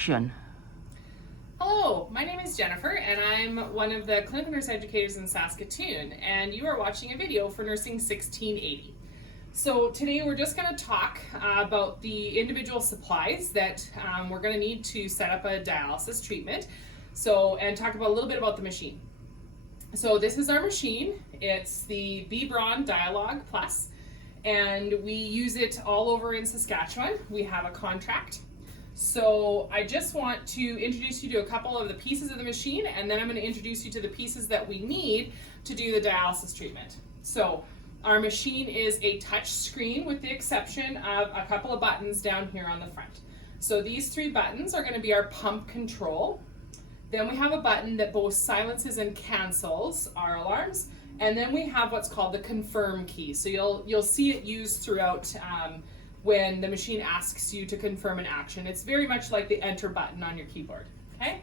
action. Hello, my name is Jennifer and I'm one of the clinical nurse educators in Saskatoon, and you are watching a video for Nursing 1680. So today we're just going to talk about the individual supplies that we're going to need to set up a dialysis treatment, and talk about a little bit about the machine. So this is our machine. It's the B. Braun Dialog Plus, and we use it all over in Saskatchewan. We have a contract. So I just want to introduce you to a couple of the pieces of the machine, and then I'm going to introduce you to the pieces that we need to do the dialysis treatment. So our machine is a touch screen with the exception of a couple of buttons down here on the front. So these three buttons are going to be our pump control. Then we have a button that both silences and cancels our alarms. And then we have what's called the confirm key. So you'll see it used throughout when the machine asks you to confirm an action. It's very much like the enter button on your keyboard, okay?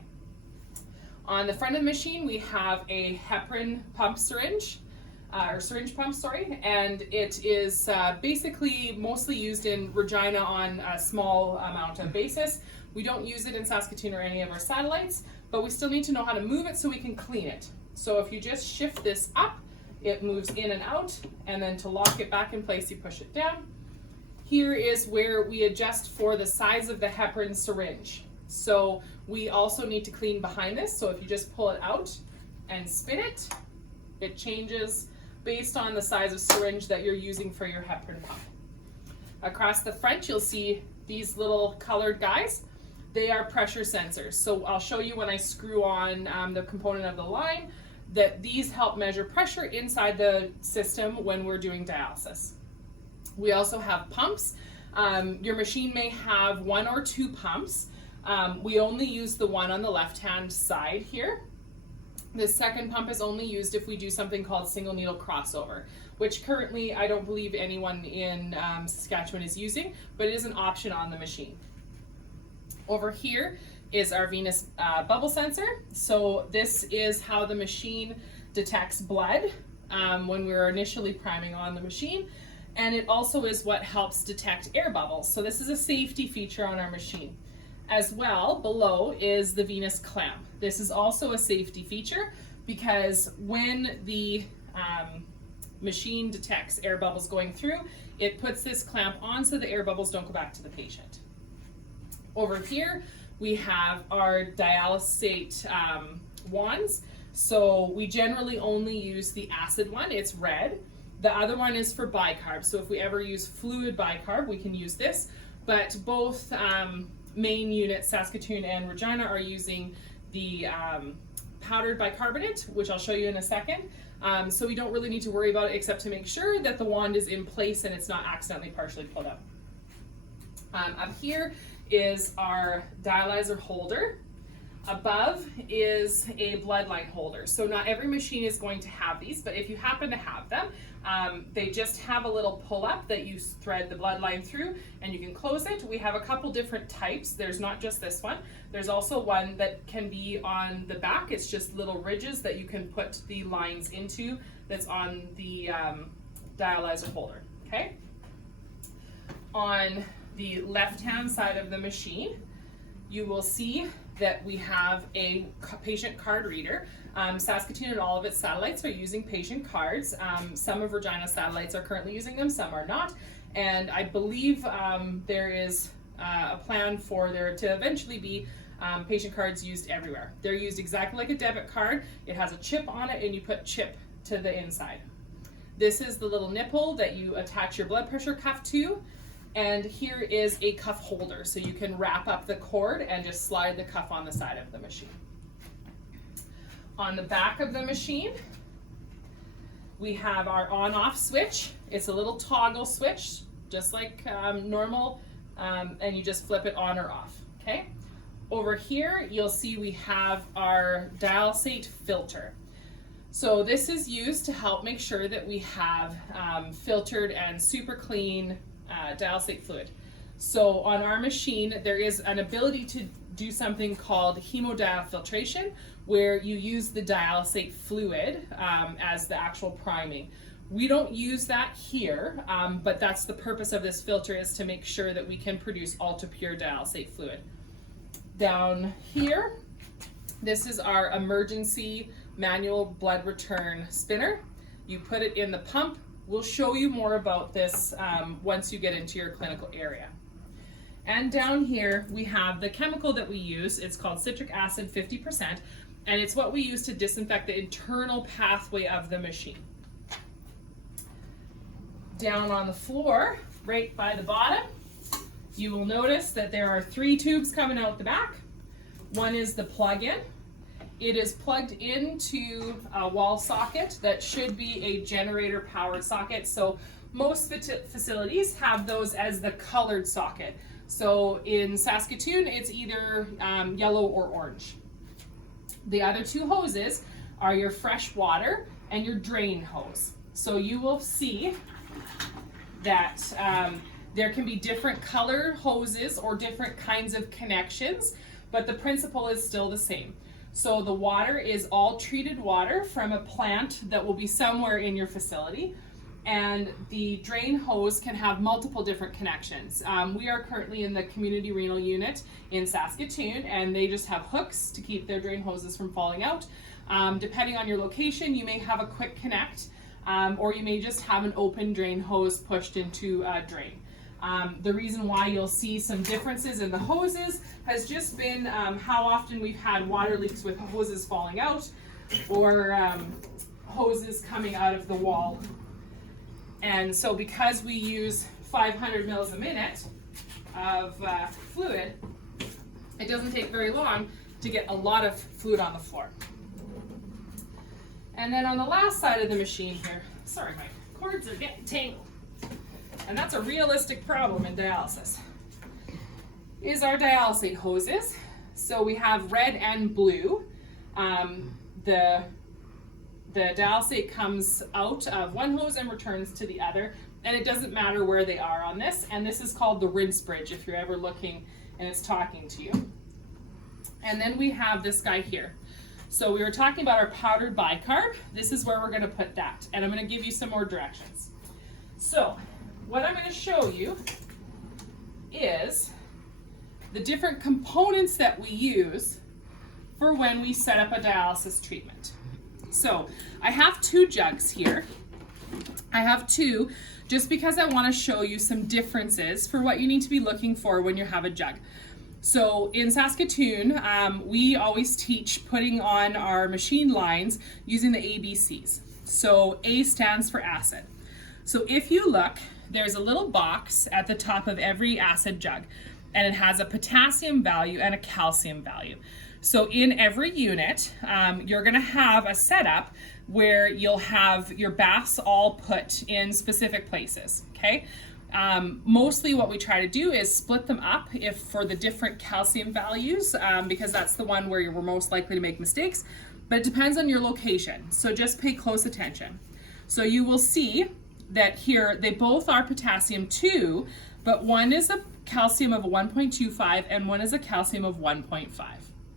On the front of the machine, we have a heparin pump syringe, syringe pump, sorry, and it is basically mostly used in Regina on a small amount of basis. We don't use it in Saskatoon or any of our satellites, but we still need to know how to move it so we can clean it. So if you just shift this up, it moves in and out, and then to lock it back in place, you push it down. Here is where we adjust for the size of the heparin syringe. So we also need to clean behind this. So if you just pull it out and spin it, it changes based on the size of syringe that you're using for your heparin pump. Across the front, you'll see these little colored guys. They are pressure sensors. So I'll show you when I screw on the component of the line that these help measure pressure inside the system when we're doing dialysis. We also have pumps. Your machine may have one or two pumps. We only use the one on the left-hand side here. The second pump is only used if we do something called single needle crossover, which currently I don't believe anyone in Saskatchewan is using, but it is an option on the machine. Over here is our venous bubble sensor. So this is how the machine detects blood when we're initially priming on the machine. And it also is what helps detect air bubbles. So this is a safety feature on our machine. As well, below is the venous clamp. This is also a safety feature because when the machine detects air bubbles going through, it puts this clamp on so the air bubbles don't go back to the patient. Over here, we have our dialysate wands. So we generally only use the acid one, it's red. The other one is for bicarb. So if we ever use fluid bicarb, we can use this. But both main units, Saskatoon and Regina, are using the powdered bicarbonate, which I'll show you in a second. So we don't really need to worry about it except to make sure that the wand is in place and it's not accidentally partially pulled out. Up here is our dialyzer holder. Above is a bloodline holder. So not every machine is going to have these, but if you happen to have them, they just have a little pull-up that you thread the bloodline through and you can close it. We have a couple different types. There's not just this one. There's also one that can be on the back. It's just little ridges that you can put the lines into that's on the dialyzer holder, okay? On the left-hand side of the machine, you will see that we have a patient card reader. Saskatoon and all of its satellites are using patient cards. Some of Regina's satellites are currently using them, some are not. And I believe there is a plan for there to eventually be patient cards used everywhere. They're used exactly like a debit card. It has a chip on it and you put chip to the inside. This is the little nipple that you attach your blood pressure cuff to. And here is a cuff holder, so you can wrap up the cord and just slide the cuff on the side of the machine. On the back of the machine, we have our on-off switch. It's a little toggle switch, just like normal, and you just flip it on or off, okay? Over here, you'll see we have our dialysate filter. So this is used to help make sure that we have filtered and super clean dialysate fluid. So on our machine, there is an ability to do something called hemodiafiltration, where you use the dialysate fluid as the actual priming. We don't use that here, but that's the purpose of this filter, is to make sure that we can produce ultra-pure dialysate fluid. Down here, this is our emergency manual blood return spinner. You put it in the pump. We'll show you more about this once you get into your clinical area. And down here we have the chemical that we use. It's called citric acid 50%, and it's what we use to disinfect the internal pathway of the machine. Down on the floor, right by the bottom, you will notice that there are 3 tubes coming out the back. One is the plug-in. It is plugged into a wall socket that should be a generator powered socket. So most facilities have those as the colored socket. So in Saskatoon, it's either yellow or orange. The other 2 hoses are your fresh water and your drain hose. So you will see that there can be different color hoses or different kinds of connections, but the principle is still the same. So the water is all treated water from a plant that will be somewhere in your facility, and the drain hose can have multiple different connections. We are currently in the community renal unit in Saskatoon, and they just have hooks to keep their drain hoses from falling out. Depending on your location, you may have a quick connect, or you may just have an open drain hose pushed into a drain. The reason why you'll see some differences in the hoses has just been how often we've had water leaks with hoses falling out, or hoses coming out of the wall. And so because we use 500 mils a minute of fluid, it doesn't take very long to get a lot of fluid on the floor. And then on the last side of the machine here, sorry, my cords are getting tangled. And that's a realistic problem in dialysis, is our dialysate hoses. So we have red and blue. The dialysate comes out of one hose and returns to the other, and it doesn't matter where they are on this. And this is called the rinse bridge if you're ever looking and it's talking to you. And then we have this guy here. So we were talking about our powdered bicarb. This is where we're going to put that, and I'm going to give you some more directions. So what I'm going to show you is the different components that we use for when we set up a dialysis treatment. So I have 2 jugs here. I have 2 just because I want to show you some differences for what you need to be looking for when you have a jug. So in Saskatoon, we always teach putting on our machine lines using the ABCs. So A stands for acid. So if you look, there's a little box at the top of every acid jug, and it has a potassium value and a calcium value. So in every unit, you're gonna have a setup where you'll have your baths all put in specific places, okay? Mostly what we try to do is split them up if for the different calcium values, because that's the one where you're most likely to make mistakes, but it depends on your location. So just pay close attention. So you will see that here they both are potassium 2, but one is a calcium of 1.25 and one is a calcium of 1.5.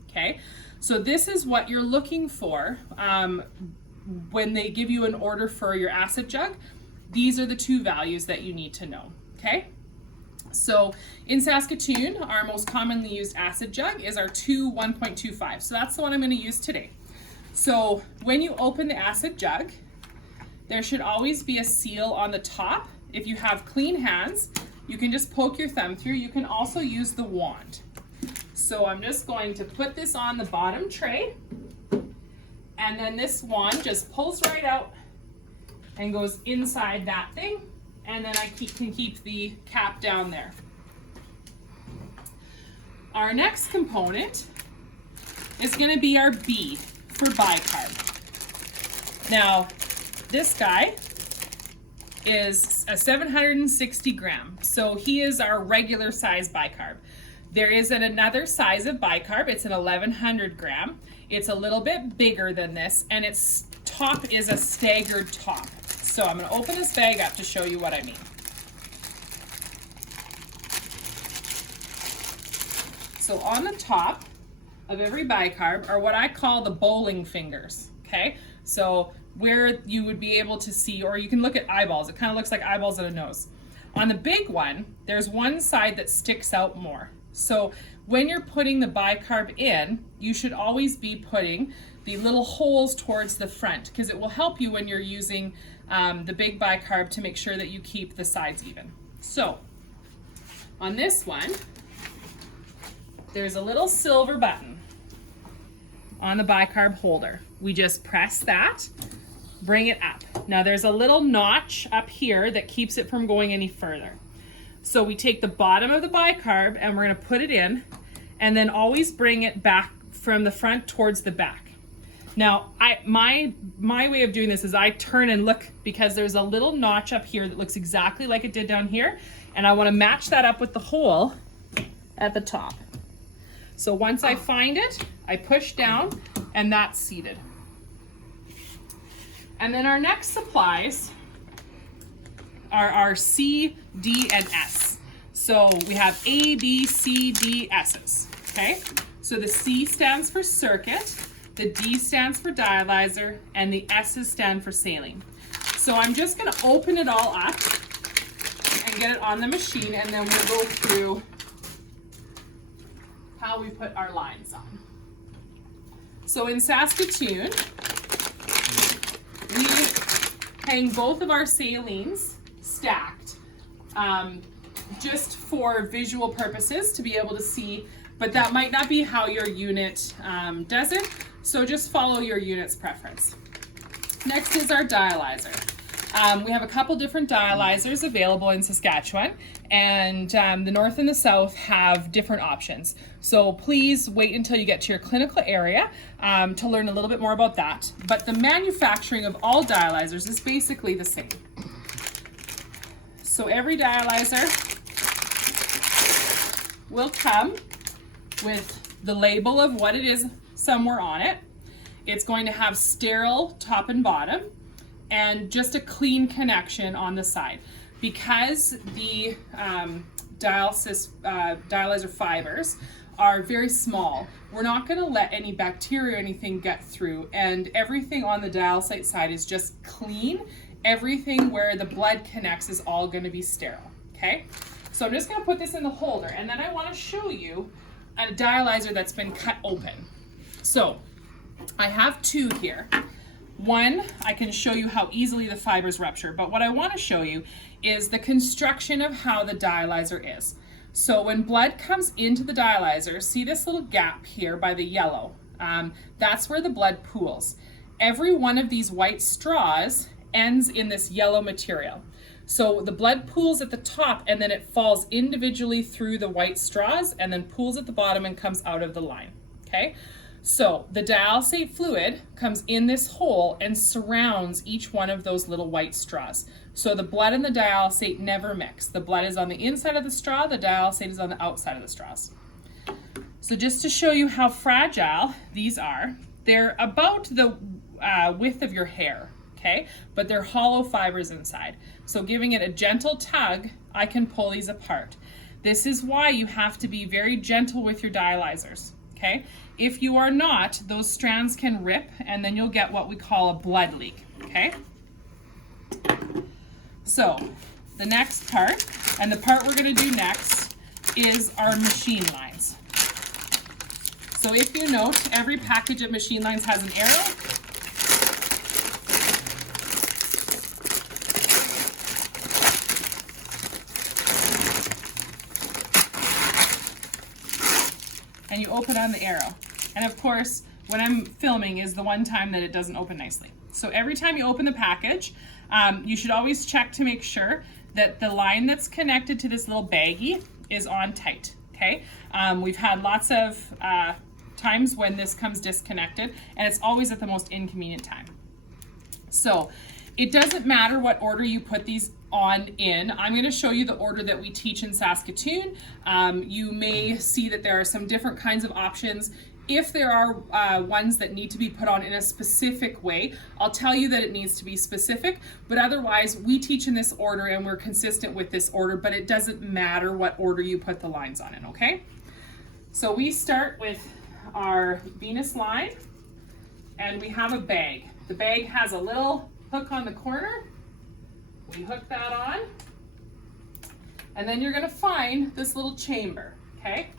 Okay, so this is what you're looking for when they give you an order for your acid jug. These are the 2 values that you need to know. Okay, so in Saskatoon, our most commonly used acid jug is our 2 1.25. So that's the one I'm going to use today. So when you open the acid jug, there should always be a seal on the top. If you have clean hands, you can just poke your thumb through. You can also use the wand. So I'm just going to put this on the bottom tray, and then this wand just pulls right out and goes inside that thing, and then I can keep the cap down there. Our next component is going to be our B for bicarb. Now, this guy is a 760 gram, so he is our regular size bicarb. There is another size of bicarb. It's an 1100 gram. It's a little bit bigger than this, and its top is a staggered top. So I'm going to open this bag up to show you what I mean. So on the top of every bicarb are what I call the bowling fingers, okay? So where you would be able to see, or you can look at eyeballs. It kind of looks like eyeballs and a nose. On the big one, there's one side that sticks out more. So when you're putting the bicarb in, you should always be putting the little holes towards the front, because it will help you when you're using the big bicarb to make sure that you keep the sides even. So on this one, there's a little silver button on the bicarb holder. We just press that, bring it up. Now there's a little notch up here that keeps it from going any further. So we take the bottom of the bicarb and we're gonna put it in, and then always bring it back from the front towards the back. Now, my way of doing this is I turn and look, because there's a little notch up here that looks exactly like it did down here, and I want to match that up with the hole at the top. So once I find it, I push down, and that's seated. And then our next supplies are our C, D, and S. So we have A, B, C, D, S's, okay? So the C stands for circuit, the D stands for dialyzer, and the S's stand for saline. So I'm just gonna open it all up and get it on the machine, and then we'll go through how we put our lines on. So in Saskatoon, we hang both of our salines stacked, just for visual purposes to be able to see, but that might not be how your unit does it, so just follow your unit's preference. Next is our dialyzer. We have a couple different dialyzers available in Saskatchewan, and the north and the south have different options. So please wait until you get to your clinical area to learn a little bit more about that. But the manufacturing of all dialyzers is basically the same. So every dialyzer will come with the label of what it is somewhere on it. It's going to have sterile top and bottom, and just a clean connection on the side. Because the dialyzer fibers are very small, we're not going to let any bacteria or anything get through, and everything on the dialysate side is just clean. Everything where the blood connects is all going to be sterile, okay? So I'm just going to put this in the holder, and then I want to show you a dialyzer that's been cut open. So I have two here. One, I can show you how easily the fibers rupture, but what I want to show you is the construction of how the dialyzer is. So when blood comes into the dialyzer, see this little gap here by the yellow? That's where the blood pools. Every one of these white straws ends in this yellow material. So the blood pools at the top, and then it falls individually through the white straws, and then pools at the bottom and comes out of the line, okay? So the dialysate fluid comes in this hole and surrounds each one of those little white straws. So the blood and the dialysate never mix. The blood is on the inside of the straw, the dialysate is on the outside of the straws. So just to show you how fragile these are, they're about the width of your hair, okay? But they're hollow fibers inside. So giving it a gentle tug, I can pull these apart. This is why you have to be very gentle with your dialyzers, okay? If you are not, those strands can rip, and then you'll get what we call a blood leak, okay? So the next part, and the part we're gonna do next, is our machine lines. So if you note, every package of machine lines has an arrow. And you open on the arrow. And of course, when I'm filming is the one time that it doesn't open nicely. So every time you open the package, you should always check to make sure that the line that's connected to this little baggie is on tight, okay? We've had lots of times when this comes disconnected, and it's always at the most inconvenient time. So it doesn't matter what order you put these on in. I'm going to show you the order that we teach in Saskatoon. You may see that there are some different kinds of options. If there are ones that need to be put on in a specific way, I'll tell you that it needs to be specific, but otherwise we teach in this order and we're consistent with this order, but it doesn't matter what order you put the lines on in, okay? So we start with our venous line, and we have a bag. The bag has a little hook on the corner. We hook that on, and then you're gonna find this little chamber, okay?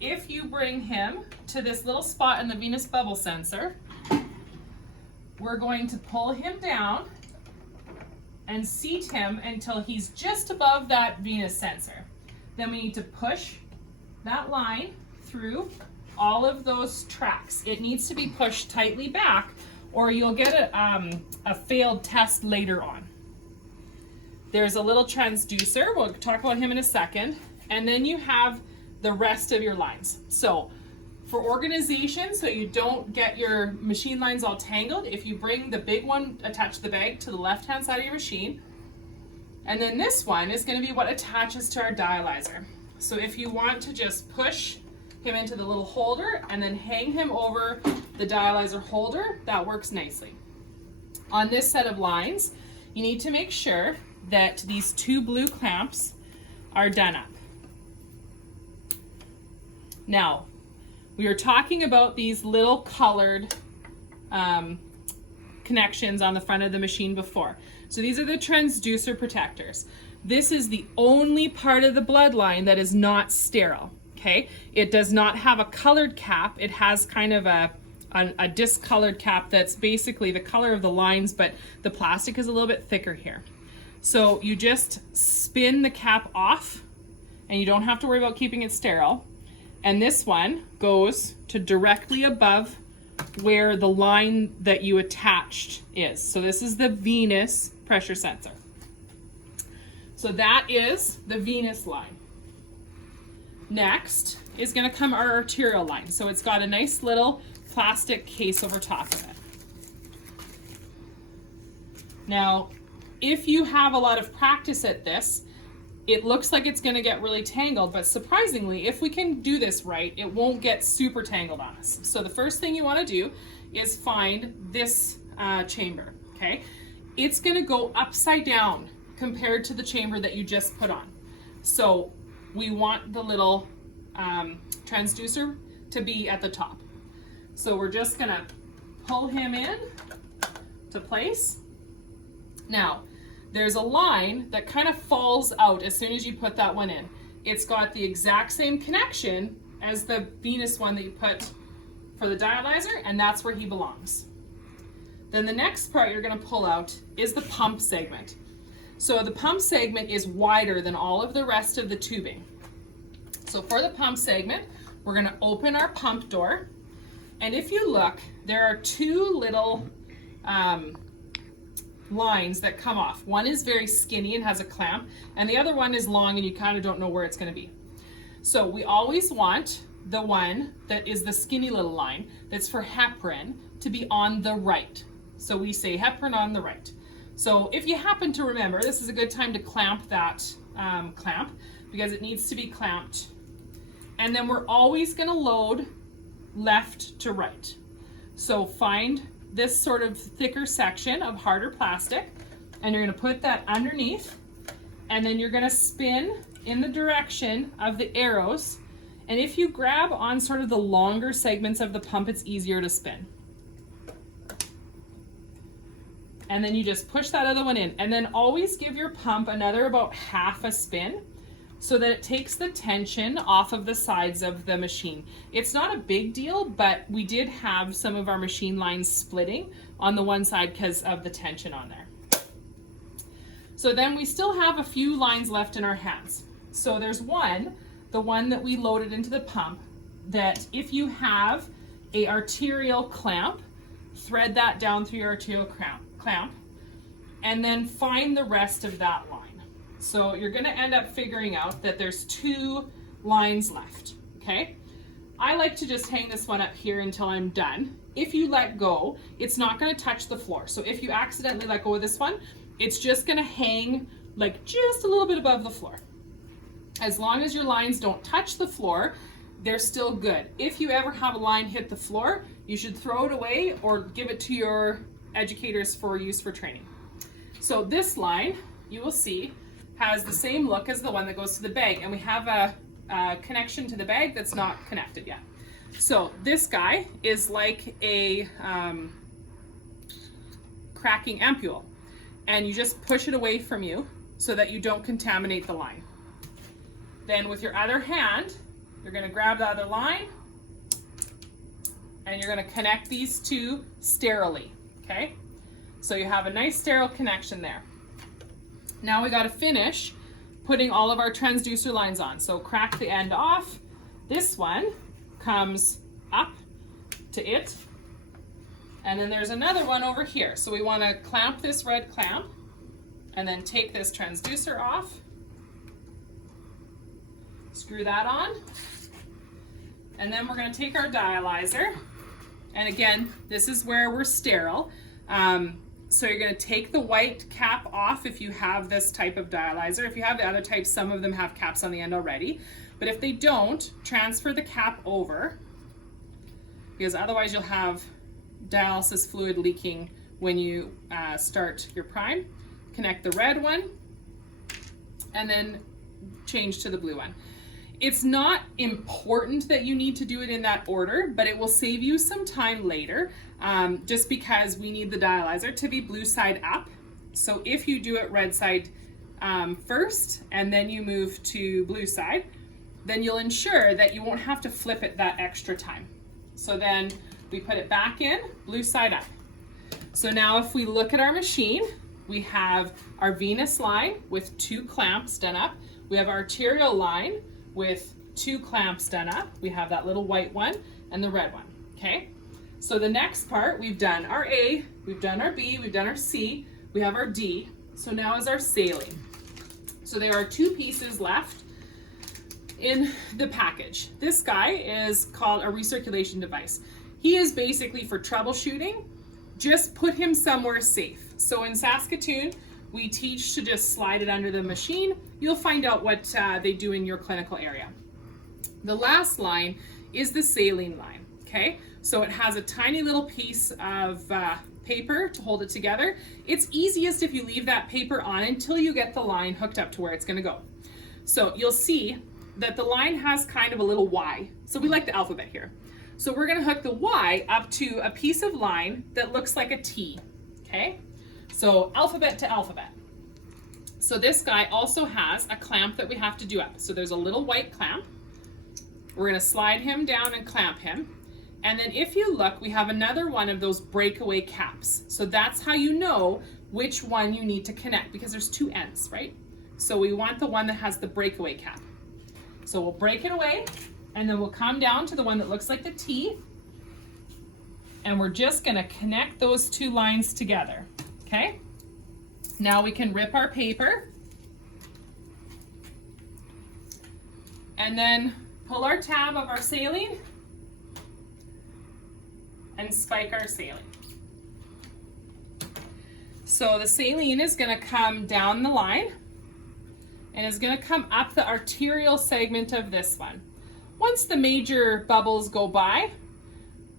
if you bring him to this little spot in the Venus bubble sensor, we're going to pull him down and seat him until he's just above that Venus sensor. Then we need to push that line through all of those tracks. It needs to be pushed tightly back or you'll get a failed test later on. There's a little transducer, we'll talk about him in a second, and then you have the rest of your lines. So for organization, so you don't get your machine lines all tangled, if you bring the big one attached to the bag to the left-hand side of your machine, and then this one is going to be what attaches to our dialyzer. So if you want to just push him into the little holder and then hang him over the dialyzer holder, that works nicely. On this set of lines, you need to make sure that these two blue clamps are done up. Now, we were talking about these little colored connections on the front of the machine before. So these are the transducer protectors. This is the only part of the bloodline that is not sterile, okay? It does not have a colored cap. It has kind of a discolored cap that's basically the color of the lines, but the plastic is a little bit thicker here. So you just spin the cap off and you don't have to worry about keeping it sterile. And this one goes to directly above where the line that you attached is. So this is the Venus pressure sensor. So that is the Venus line. Next is going to come our arterial line. So it's got a nice little plastic case over top of it. Now, if you have a lot of practice at this, it looks like it's going to get really tangled, but surprisingly, if we can do this right, it won't get super tangled on us. So the first thing you want to do is find this chamber, okay? It's going to go upside down compared to the chamber that you just put on. So we want the little transducer to be at the top. So we're just going to pull him in to place. Now, there's a line that kind of falls out as soon as you put that one in. It's got the exact same connection as the Venus one that you put for the dialyzer, and that's where he belongs. Then the next part you're going to pull out is the pump segment. So the pump segment is wider than all of the rest of the tubing. So for the pump segment, we're going to open our pump door, and if you look, there are two little lines that come off. One is very skinny and has a clamp, and the other one is long and you kind of don't know where it's going to be. So we always want the one that is the skinny little line that's for heparin to be on the right. So we say heparin on the right. So if you happen to remember, this is a good time to clamp that clamp because it needs to be clamped. And then we're always going to load left to right. So find this sort of thicker section of harder plastic, and you're going to put that underneath, and then you're going to spin in the direction of the arrows. And if you grab on sort of the longer segments of the pump, it's easier to spin. And then you just push that other one in, and then always give your pump another about half a spin so that it takes the tension off of the sides of the machine. It's not a big deal, but we did have some of our machine lines splitting on the one side because of the tension on there. So then we still have a few lines left in our hands. So there's one, the one that we loaded into the pump, that if you have a arterial clamp, thread that down through your arterial clamp, and then find the rest of that line. So you're going to end up figuring out that there's two lines left, okay? I like to just hang this one up here until I'm done. If you let go, it's not going to touch the floor. So if you accidentally let go of this one, it's just going to hang like just a little bit above the floor. As long as your lines don't touch the floor, they're still good. If you ever have a line hit the floor, you should throw it away or give it to your educators for use for training. So this line, you will see, has the same look as the one that goes to the bag, and we have a connection to the bag that's not connected yet. So this guy is like a cracking ampule, and you just push it away from you so that you don't contaminate the line. Then with your other hand, you're going to grab the other line and you're going to connect these two sterilely, okay? So you have a nice sterile connection there. Now we got to finish putting all of our transducer lines on. So crack the end off. This one comes up to it. And then there's another one over here. So we want to clamp this red clamp and then take this transducer off. Screw that on. And then we're going to take our dialyzer. And again, this is where we're sterile. So you're going to take the white cap off if you have this type of dialyzer. If you have the other types, some of them have caps on the end already. But if they don't, transfer the cap over, because otherwise you'll have dialysis fluid leaking when you start your prime. Connect the red one and then change to the blue one. It's not important that you need to do it in that order, but it will save you some time later, just because we need the dialyzer to be blue side up. So if you do it red side first and then you move to blue side, then you'll ensure that you won't have to flip it that extra time. So then we put it back in, blue side up. So now if we look at our machine, we have our venous line with 2 clamps done up. We have our arterial line with 2 clamps done up. We have that little white one and the red one, okay? So the next part, we've done our A, we've done our B, we've done our C, we have our D. So now is our saline. So there are 2 pieces left in the package. This guy is called a recirculation device. He is basically for troubleshooting. Just put him somewhere safe. So in Saskatoon, we teach to just slide it under the machine. You'll find out what they do in your clinical area. The last line is the saline line, okay? So it has a tiny little piece of paper to hold it together. It's easiest if you leave that paper on until you get the line hooked up to where it's gonna go. So you'll see that the line has kind of a little Y. So we like the alphabet here. So we're gonna hook the Y up to a piece of line that looks like a T, okay? So alphabet to alphabet. So this guy also has a clamp that we have to do up. So there's a little white clamp. We're gonna slide him down and clamp him. And then if you look, we have another one of those breakaway caps. So that's how you know which one you need to connect, because there's 2 ends, right? So we want the one that has the breakaway cap. So we'll break it away, and then we'll come down to the one that looks like the T, and we're just gonna connect those 2 lines together, okay? Now we can rip our paper, and then pull our tab of our saline, and spike our saline. So the saline is gonna come down the line, and is gonna come up the arterial segment of this one. Once the major bubbles go by,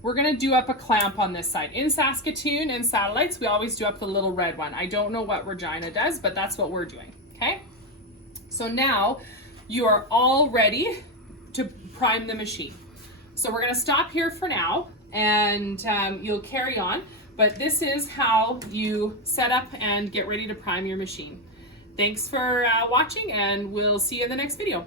we're gonna do up a clamp on this side. In Saskatoon and Satellites, we always do up the little red one. I don't know what Regina does, but that's what we're doing, okay? So now you are all ready to prime the machine. So we're gonna stop here for now, and you'll carry on, but this is how you set up and get ready to prime your machine. Thanks for watching, and we'll see you in the next video.